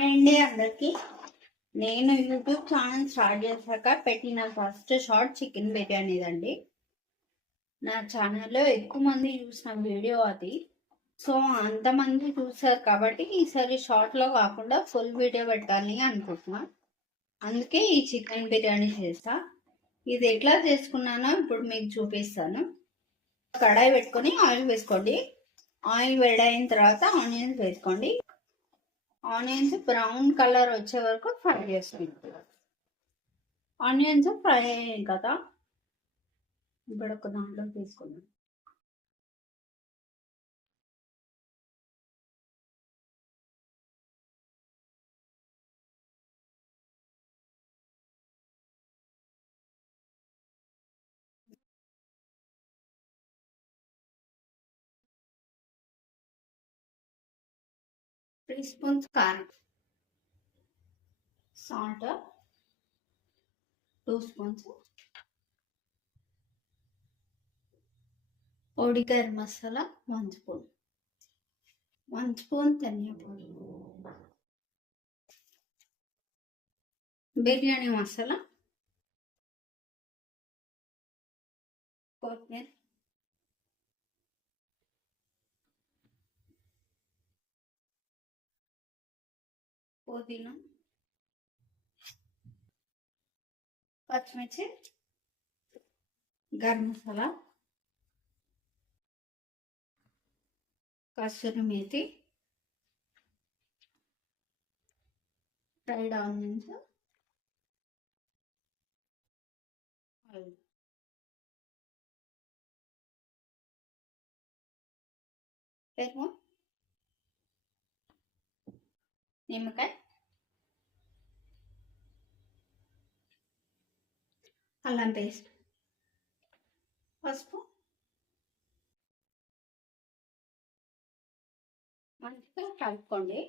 Hi అండి అందరికి. నేను యూట్యూబ్ ఛానల్ స్టార్ట్ చేశాక పెట్టిన ఫస్ట్ షార్ట్ చికెన్ బిర్యానీదండి. నా ఛానల్లో ఎక్కువ మంది చూసిన వీడియో అది. సో అంతమంది చూసారు కాబట్టి ఈసారి షార్ట్లో కాకుండా ఫుల్ వీడియో పెట్టాలి అనుకుంటున్నా. అందుకే ఈ చికెన్ బిర్యానీ చేస్తా. ఇది ఎట్లా చేసుకున్నానో ఇప్పుడు మీకు చూపిస్తాను. కడాయి పెట్టుకొని ఆయిల్ వేసుకోండి. ఆయిల్ వేడైన తర్వాత ఆనియన్స్ వేసుకోండి. ఆనియన్స్ బ్రౌన్ కలర్ వచ్చే వరకు ఫ్రై చేసుకుంటాం. ఆనియన్స్ ఫ్రై అయ్యాయి కదా, ఇప్పుడు ఒక దాంట్లో తీసుకుందాం. త్రీ స్పూన్స్ కారం, సాల్ట్ 2 స్పూన్స్, పొడి గరం మసాలా 1 స్పూన్, 1 స్పూన్ ధనియా పొడి, బిర్యానీ మసాలా, కొత్తిమీర, పుదీనా, పచ్చిమిర్చి, garam masala, kasuri methi, fried onions, oil, పెరుగు, నిమ్మకాయ, అల్లం పేస్ట్, పసుపు, మంచిగా కలుపుకోండి.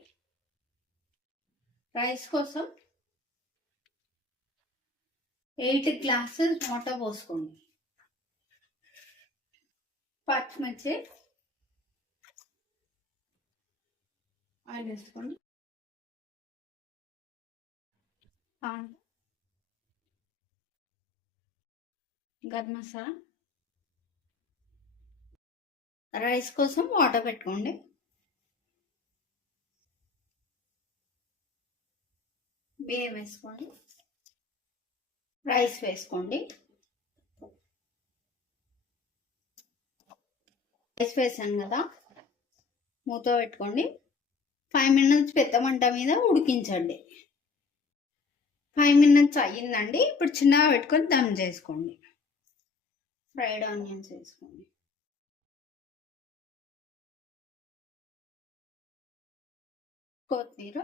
రైస్ కోసం 8 గ్లాసెస్ వాటర్ పోసుకోండి. పచ్చిమిర్చి ఆయిల్ వేసుకోండి. గరం మసాలా, రైస్ కోసం వాటర్ పెట్టుకోండి. బియ్యం వేసుకోండి, రైస్ వేసుకోండి. రైస్ వేసాను కదా, మూత పెట్టుకోండి. 5 మినిట్స్ పెద్ద మంట మీద ఉడికించండి. 5 మినిట్స్ అయ్యిందండి. ఇప్పుడు చిన్నగా పెట్టుకొని దమ్ చేసుకోండి. ఫ్రైడ్ ఆనియన్స్ వేసుకోండి, కొత్తిమీర,